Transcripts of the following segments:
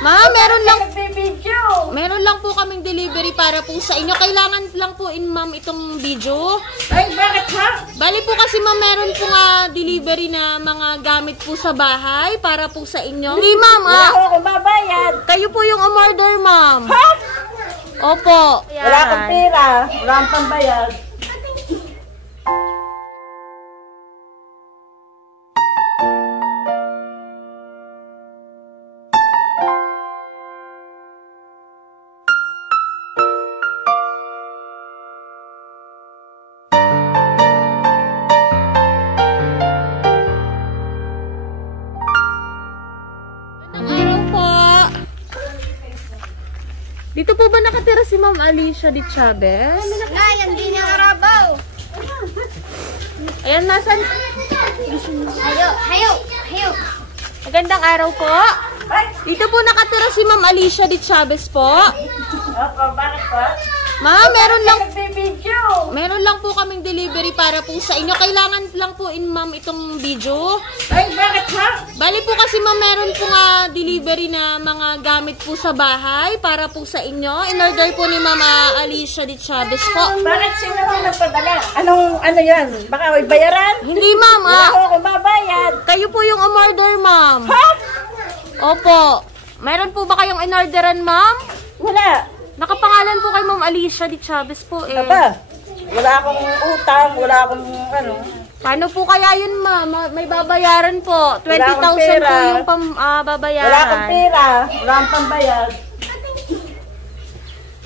Ma'am, meron lang po kaming delivery para po sa inyo. Kailangan lang po ma'am itong video. Ay, bakit ha? Bali po kasi ma'am, meron po nga delivery na mga gamit po sa bahay para po sa inyo. Hindi ma'am, Wala ako mabayad. kayo po yung umorder ma'am. Ha? Opo. Wala akong pera. Wala akong pambayad. Dito po ba nakatira si Ma'am Alicia de Chavez? Ngayon, hindi niya karabaw. Ayan, nasan? Hayo. Magandang araw po. Dito po nakatira si Ma'am Alicia de Chavez po. Opo, bakit po? Ma'am, Nagbibidyo. meron lang po kaming delivery para po sa inyo. Kailangan lang po ma'am itong video. Ay, bakit ha? Bali po kasi ma'am, meron po nga delivery na mga gamit po sa bahay para po sa inyo. In-order po ni Ma'am Alicia de Chavez po. Bakit sino ang nagpadala? Ano yan? Baka may bayaran? Hindi ma'am, Wala ako mabayad. kayo po yung umorder ma'am. Ha? Opo. Meron po ba kayong in-orderan ma'am? Wala. Nakapangalan po kay Ma'am Alicia de Chavez po eh. Aba, wala akong utang, wala akong ano. Paano po kaya yun ma'am? May babayaran po. 20,000 Wala akong po pera. yung babayaran. Wala akong pera. Wala akong pambayad.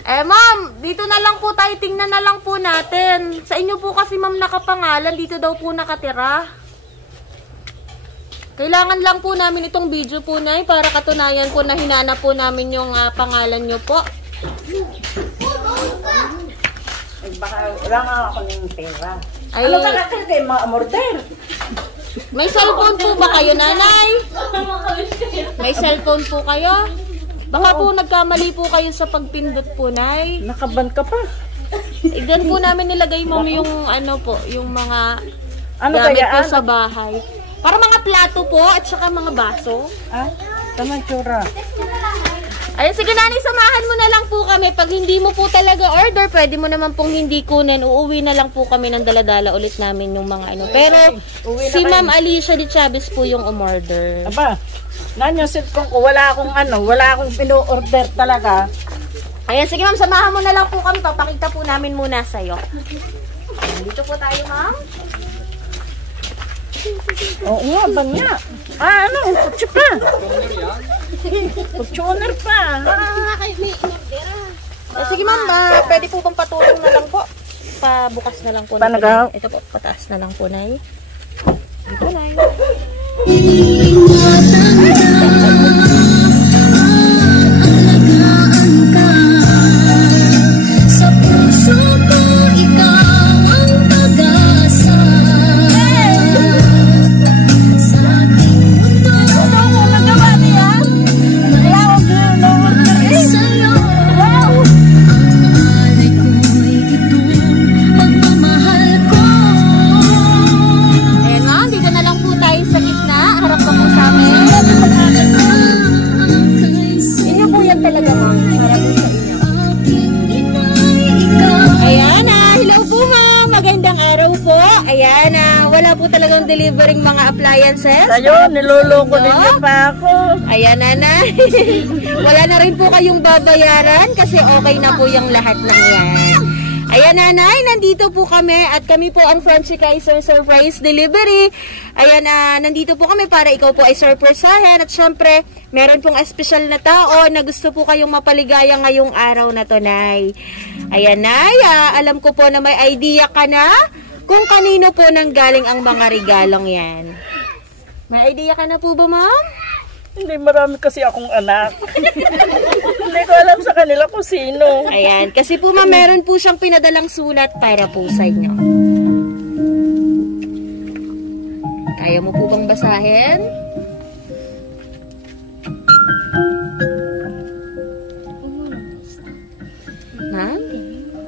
Eh ma'am, dito na lang po tayo, tingnan na lang po natin. Sa inyo po kasi ma'am nakapangalan, dito daw po nakatira. Kailangan lang po namin itong video po na para katunayan po na hinanap po namin yung pangalan nyo po. Ay, baka wala nga ako ng pera. Ay, Ano ka kasi mga order? may cellphone po ba kayo, nanay? May cellphone po kayo? Baka po nagkamali po kayo sa pagpindot po, nay. Nakaban ka pa. Doon po namin nilagay mo yung ano po, yung mga Ano gamit kaya? po sa bahay. Para mga plato po at saka mga baso. Ah, tama tsura. Ayun, sige nanay, samahan mo na lang po kami. Pag hindi mo po talaga order, pwede mo naman pong hindi kunin. Uuwi na lang po kami ng daladala ulit namin yung mga ano. Pero si Ma'am Alicia de Chavez po yung umorder. Aba, yung cellphone ko, wala akong pino-order talaga. Ayan, sige ma'am, samahan mo na lang po kami. Papakita po namin muna sa'yo. Dito po tayo, ma'am. Oo nga, banya. Ah, ano, kutsi pa. Kutsioner pa. Sige ma'am, pwede po bang patulong na lang po? Pabukas na lang po. Panagaw? Ito po, pataas na lang po, nay. Dito, nay. Sa puso ko, ikaw ang pag-asa. Sa ating mundo, marami sa'yo. Ang alay ko'y itong pagmamahal ko. Ayan ma'am, dito na lang po tayo sa gitna. Harap ka po sa amin. Inyo po yan talaga ma'am. Para po sa inyo. Ayan hello po ma'am. Magandang araw po. Ayan wala po talagang delivering mga appliances. Kayo, niloloko ninyo pa ako. Ayan nanay. Wala na rin po kayong babayaran kasi okay na po yung lahat ng yan. Ayan nanay, nandito po kami at kami po ang Francie Kaiser Surprise Delivery. Ayan, nandito po kami para ikaw po ay surpresahan at syempre, meron pong espesyal na tao na gusto po kayong mapaligaya ngayong araw na to, nay. Ayan, nay, alam ko po na may idea ka na kung kanino po nanggaling ang mga regalong yan. May idea ka na po ba, ma'am? Hindi, marami kasi akong anak. Hindi ko alam sa kanila kung sino. Ayan, kasi po ma'am, meron po siyang pinadalang sulat para po sa inyo. Kaya mo po bang basahin? Ma'am,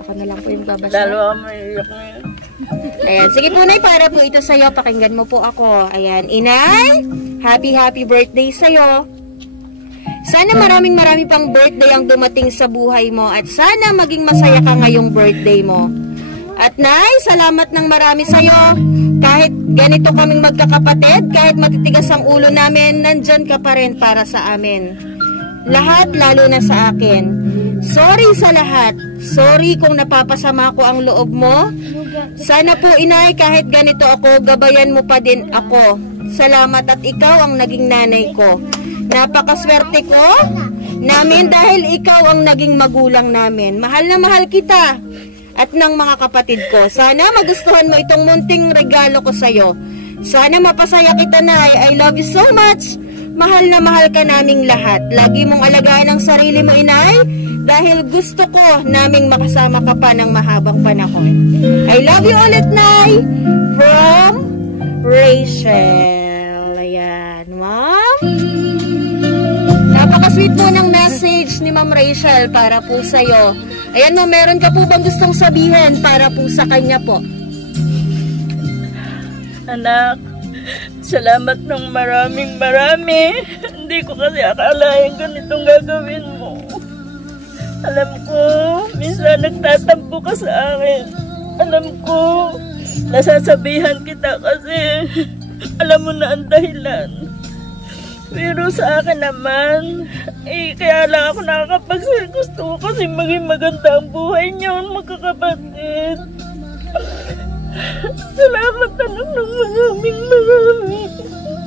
ako na lang po yung babasahin. Dalawa may iyak ngayon. Ayan, sige po nay, para po ito sa'yo. Pakinggan mo po ako. Ayan, inay, happy birthday sa'yo. Sana marami pang birthday ang dumating sa buhay mo at sana maging masaya ka ngayong birthday mo. At Nay, salamat ng marami sa'yo. Kahit ganito kaming magkakapatid, kahit matitigas ang ulo namin, nandyan ka pa rin para sa amin. Lahat, lalo na sa akin. Sorry sa lahat. Sorry kung napapasama ko ang loob mo. Sana po, Inay, kahit ganito ako, gabayan mo pa din ako. Salamat at ikaw ang naging nanay ko. Napakaswerte ko namin dahil ikaw ang naging magulang namin. Mahal na mahal kita at ng mga kapatid ko. Sana magustuhan mo itong munting regalo ko sa'yo. Sana mapasaya kita, Nay. I love you so much. Mahal na mahal ka naming lahat. Lagi mong alagaan ang sarili mo, Inay, dahil gusto ko naming makasama ka pa ng mahabang panahon. I love you ulit, Nay. From Rachel. Ayan, Ma'am. Napaka-sweet po ng message ni Ma'am Rachel para po sa'yo. Ayan, Ma'am, meron ka po bang gustong sabihin para po sa kanya po? Anak, salamat ng maraming. Hindi ko kasi akalain ganitong gagawin mo. Alam ko, minsan nagtatampo ka sa akin. Alam ko, nasasabihan kita kasi alam mo na ang dahilan. Pero sa akin naman, kaya lang ako nakakapagsabi. Gusto ko kasi maging maganda ang buhay niyo, magkakapatid. Salamat anak ng maraming.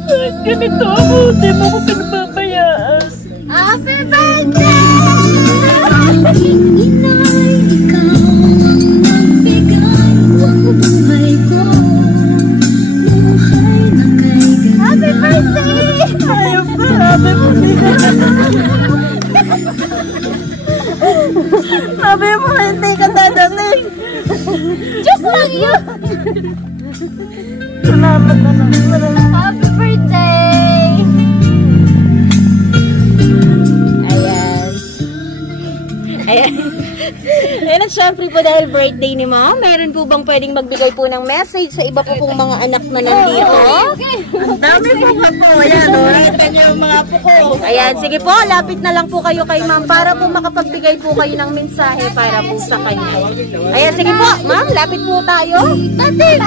Kahit ganito ako, di mo ko pinababayaan. Happy birthday! Aking inay, ikaw ang nagbigay ng buhay ko. Buhay na kay ganda. Happy birthday! Ayaw pa, happy birthday. Sabi mo, hindi ka dadating. Just lang yun! Salamat anak. Happy birthday! Ayan. Ayan. Ayan at syempre po dahil birthday ni Ma'am, meron po bang pwedeng magbigay po ng message sa iba po pong mga anak na nandito? Dami po nga po. Ayan, nakita niyo yung mga apo ko. Ayan, sige po, lapit na lang po kayo kay Ma'am para po makapagbigay po kayo ng mensahe para po sa kanya. Ayan, sige po, Ma'am, lapit po tayo. Tatay!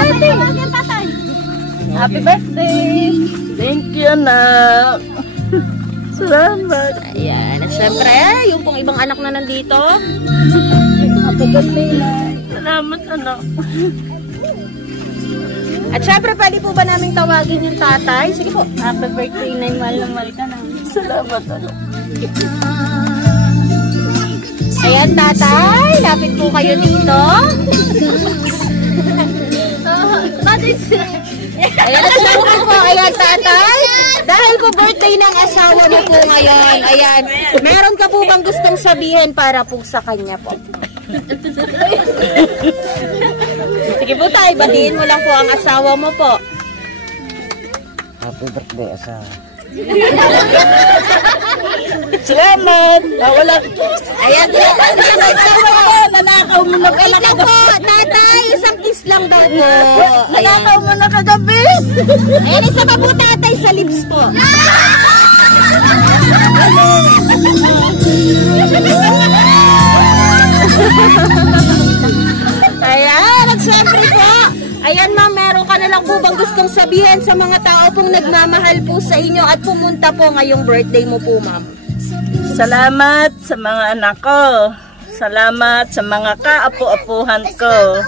Happy birthday! Thank you, anak. Salamat. Ayan, at syempre, yung pong ibang anak na nandito. Happy birthday, na. Salamat, anak. At syempre, pwede po ba naming tawagin yung tatay? Sige po. Happy birthday, Nay. Mahal na mahal ka na. Salamat, anak. Ayan, tatay, lapit po kayo dito. Ayan, at syempre po, ayan, tatay. Dahil po birthday ng asawa mo po ngayon, ayan, meron ka po bang gustong sabihin para po sa kanya po? Sige po tayo, batiin mo lang po ang asawa mo po. Happy birthday, asawa. Salamat. Wala. Ayan, Nanakaw mo na wait lang po, tatay, isang kiss lang daw po. Ayan. Nanakaw mo na kagabi. Ayan, isa pa po tatay sa lips po. Ayan, at syempre po, ayan ma'am, meron ka na lang po bang gustong sabihin sa mga tao pong nagmamahal po sa inyo at pumunta po ngayong birthday mo po, ma'am? Salamat sa mga anak ko. Salamat sa mga kaapu-apuhan ko.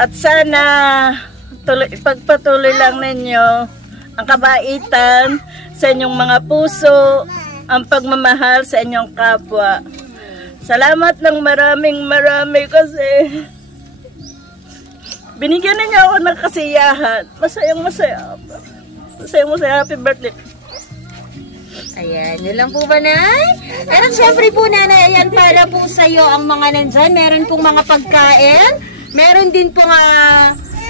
At sana ipagpatuloy lang ninyo ang kabaitan sa inyong mga puso, ang pagmamahal sa inyong kapwa. Salamat ng marami kasi binigyan ninyo ako ng kasiyahan. Masaya. Happy birthday. Ayan, yun lang po ba, Nay? At syempre po, Nanay, ayan para po sa'yo ang mga nandyan. Meron pong mga pagkain. Meron din pong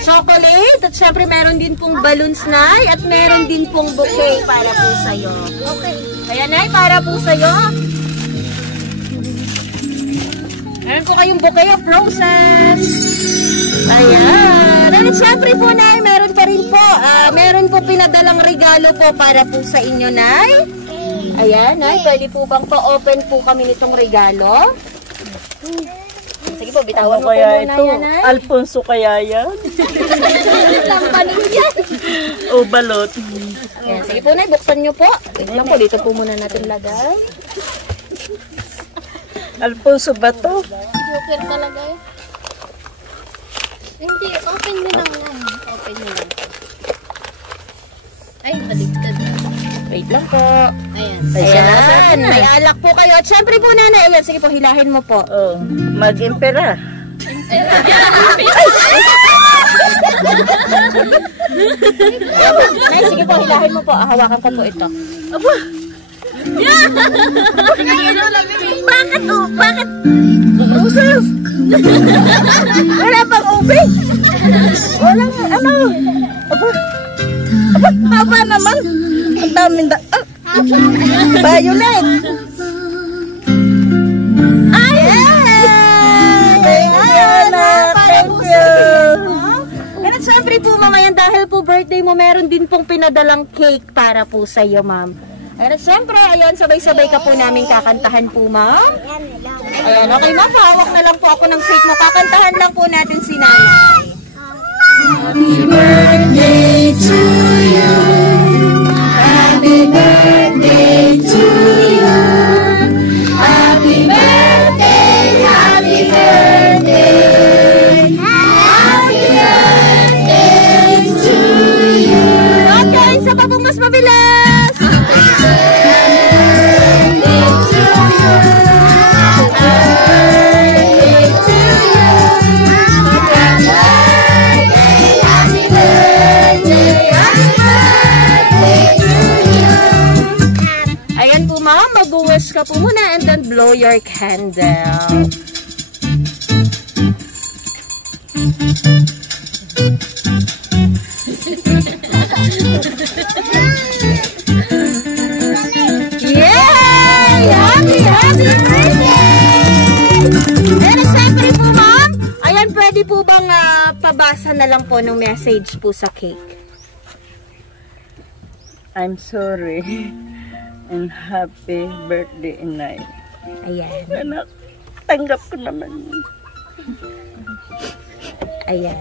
chocolate. At syempre meron din pong balloons, Nay. At meron din pong bouquet para po sa'yo. Okay. Ayan, Nay, para po sa'yo. Meron po kayong bouquet of roses. Ayan. At syempre po, Nay, meron pa rin po. Meron po pinadalang regalo po para po sa inyo, Nay. Ayan, Nay, pwede po bang pa-open po kami nitong regalo? Sige po, bitawan Ano mo po kaya muna ito? yan, Nay. Alfonso kaya yan? Lampanin yan. O balot? Ayan, sige po, Nay, buksan nyo po. Wait lang po, dito po muna natin lagay. Alfonso ba to? Joker talaga eh. Hindi, open nyo lang yan. Open nyo lang. Ay, baligtad. Wait lang po. Ayan. Ay, siya na sa akin Ayan, na. may alak po kayo. At syempre po, Nanay, ayan, sige po, hilahin mo po. Oh, mag-impera. Nay, sige po, hilahin mo po. Hawakan ko po ito. Bakit oh? Bakit? Roses! Wala bang ube? Walang ano? Aba, haba naman. Ang daming violet. Ay! Thank you, anak. Thank you. And at syempre po, mamayan, dahil po birthday mo, meron din pong pinadalang cake para po sa iyo, ma'am. And at syempre, ayan, sabay-sabay ka po namin kakantahan po, ma'am. Ayan, okay, ma'am, hawak na lang po ako ng cake mo. Kakantahan lang po natin si Nanay. Happy birthday to you. Happy birthday to you. Happy birthday, happy birthday. Happy birthday to you. Okay, isa pa pong mas mabilis. Happy birthday to you. Happy birthday to you. Happy birthday, happy birthday to you. Ayan po, ma'am, mag-wish ka po muna and then blow your candle. Yay! Happy birthday! And siyempre po, ma'am, ayan, pwede po bang pabasa na lang po ng message po sa cake? I'm sorry. And happy birthday, Inay. Ayan. Anak, tanggap ko naman. Ayan.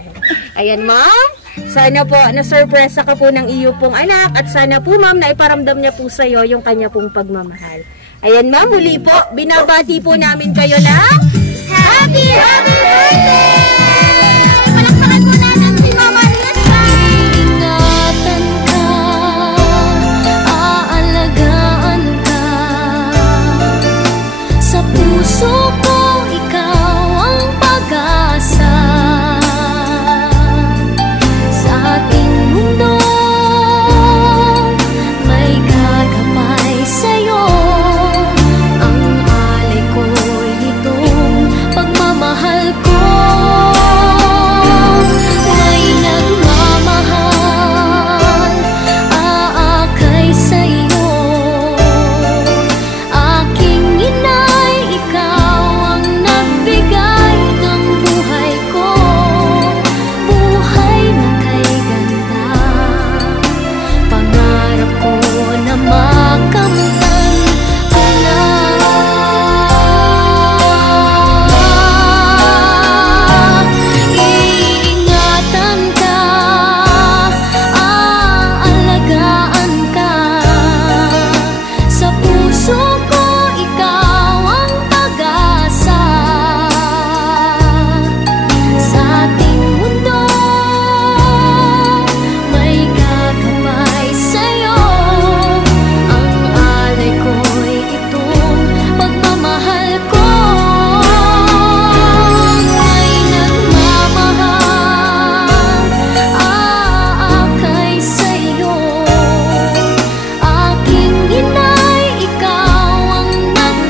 Ayan, ma'am. Sana po, na-surpresa ka po ng iyo pong anak at sana po, ma'am, na iparamdam niya po sa iyo yung kanya pong pagmamahal. Ayan, ma'am, muli po, binabati po namin kayo na Happy Birthday! Palakpakan po natin si Mama Lisa! Ingatan ka, aalagaan ka, sa puso ko